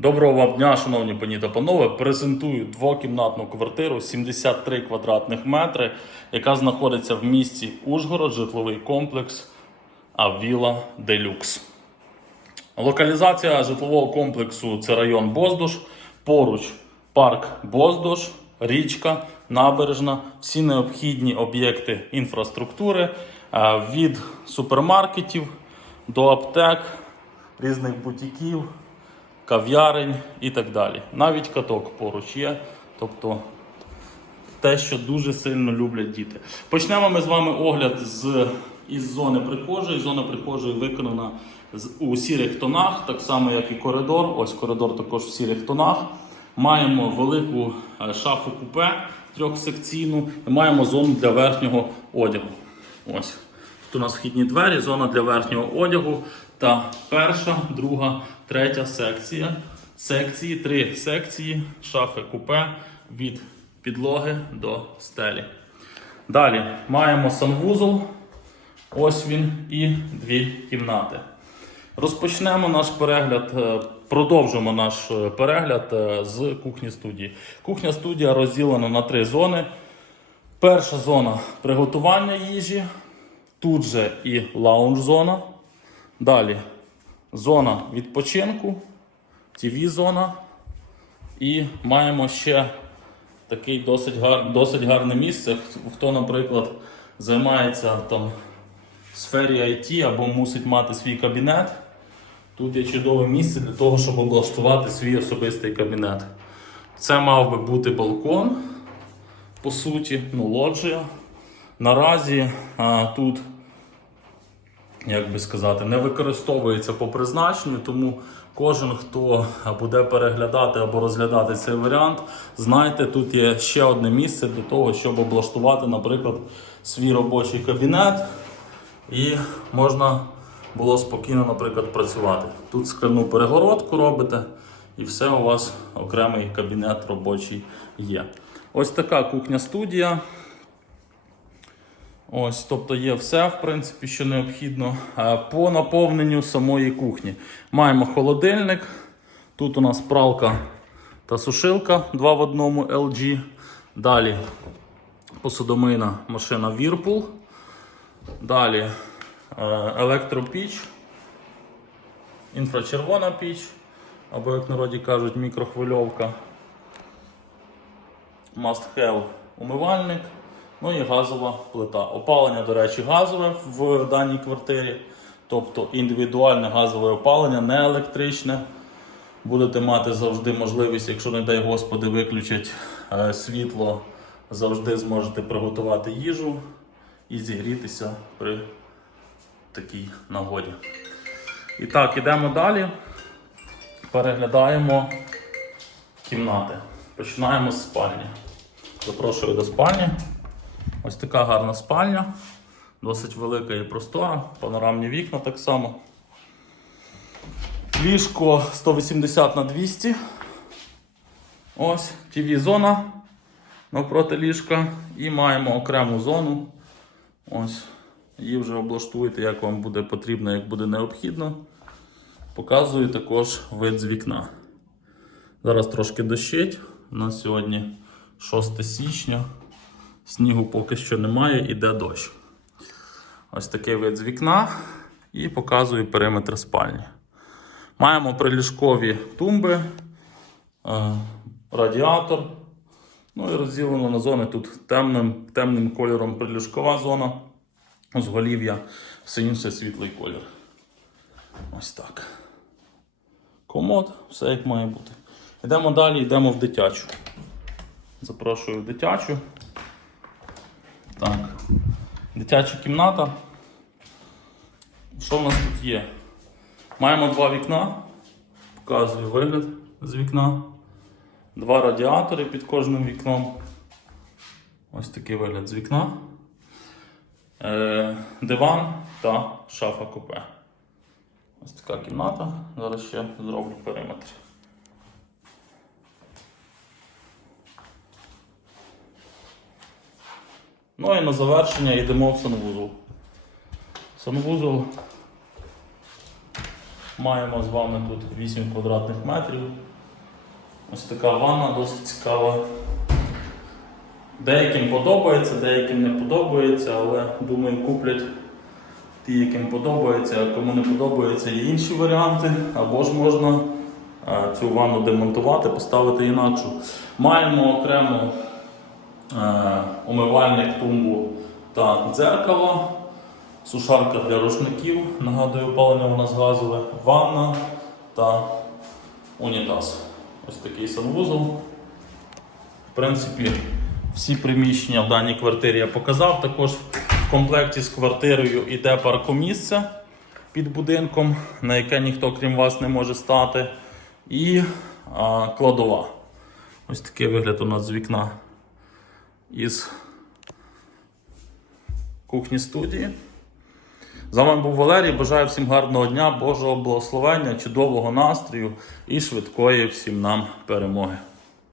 Доброго вам дня, шановні пані та панове. Презентую двокімнатну квартиру 73 квадратних метри, яка знаходиться в місті Ужгород, житловий комплекс Авіла Делюкс. Локалізація житлового комплексу це район Боздуш. Поруч парк Боздуш, річка, набережна, всі необхідні об'єкти інфраструктури е, від супермаркетів до аптек, різних бутіків, кав'ярень і так далі. Навіть каток поруч є. Тобто те, що дуже сильно люблять діти. Почнемо ми з вами огляд з, із зони прихожої. Зона прихожої виконана у сірих тонах, так само як і коридор. Ось коридор також в сірих тонах. Маємо велику е, шафу купе трьохсекційну маємо зону для верхнього одягу. Ось. Тут у нас вхідні двері, зона для верхнього одягу та перша, друга, третя секція. Секції, три секції, шафи купе від підлоги до стелі. Далі маємо санвузол. Ось він і дві кімнати. Розпочнемо наш перегляд, е, продовжимо наш е, перегляд е, з кухні студії. Кухня студія розділена на три зони. Перша зона приготування їжі, тут же і лаунж-зона. Далі зона відпочинку, ТВ-зона. І маємо ще такий досить, гар, досить гарне місце. Хто, наприклад, займається там в сфері IT або мусить мати свій кабінет. Тут є чудове місце для того, щоб облаштувати свій особистий кабінет. Це мав би бути балкон, по суті, ну, лоджія. Наразі а, тут, як би сказати, не використовується по призначенню, тому кожен, хто буде переглядати або розглядати цей варіант, знайте, тут є ще одне місце для того, щоб облаштувати, наприклад, свій робочий кабінет. І можна було спокійно, наприклад, працювати. Тут скляну перегородку робите, і все у вас окремий кабінет робочий є. Ось така кухня-студія. Ось, тобто є все, в принципі, що необхідно. Е, По наповненню самої кухні. Маємо холодильник. Тут у нас пралка та сушилка 2 в одному LG. Далі посудомийна машина Whirlpool. Далі е, електропіч, інфрачервона піч, або, як народі кажуть, мікрохвильовка. Must have умивальник, ну і газова плита. Опалення, до речі, газове в даній квартирі. Тобто індивідуальне газове опалення, не електричне. Будете мати завжди можливість, якщо, не дай Господи, виключать е, світло, завжди зможете приготувати їжу і зігрітися при такій нагоді. І так, ідемо далі. Переглядаємо кімнати. Починаємо з спальні. Запрошую до спальні. Ось така гарна спальня. Досить велика і простора. Панорамні вікна так само. Ліжко 180 на 200. Ось, ТВ-зона навпроти ліжка. І маємо окрему зону. Ось. Її вже облаштуєте, як вам буде потрібно, як буде необхідно. Показую також вид з вікна. Зараз трошки дощить. У нас сьогодні 6 січня. Снігу поки що немає, іде дощ. Ось такий вид з вікна. І показую периметр спальні. Маємо приліжкові тумби, е, радіатор. Ну і розділено на зони тут темним, темним кольором приліжкова зона, узголів'я, все інше світлий колір. Ось так. Комод, все як має бути. Йдемо далі, йдемо в дитячу. Запрошую в дитячу. Так. Дитяча кімната. Що в нас тут є? Маємо два вікна. Показую вигляд з вікна. Два радіатори під кожним вікном. Ось такий вигляд з вікна. Е, диван та шафа купе. Ось така кімната. Зараз ще зроблю периметр. Ну і на завершення йдемо в санвузол. Санвузол Маємо з вами тут 8 квадратних метрів. Ось така ванна досить цікава. Деяким подобається, деяким не подобається, але думаю, куплять ті, яким подобається, а кому не подобається, є інші варіанти. Або ж можна цю ванну демонтувати, поставити інакшу. Маємо окремо е, умивальник, тумбу та дзеркало, сушарка для рушників. Нагадую, опалення у нас газове, ванна та унітаз. Ось такий санвузол. В принципі, всі приміщення в даній квартирі я показав. Також в комплекті з квартирою йде паркомісце під будинком, на яке ніхто крім вас не може стати. І а, кладова. Ось такий вигляд у нас з вікна із кухні студії. З вами був Валерій. Бажаю всім гарного дня, Божого благословення, чудового настрою і швидкої всім нам перемоги.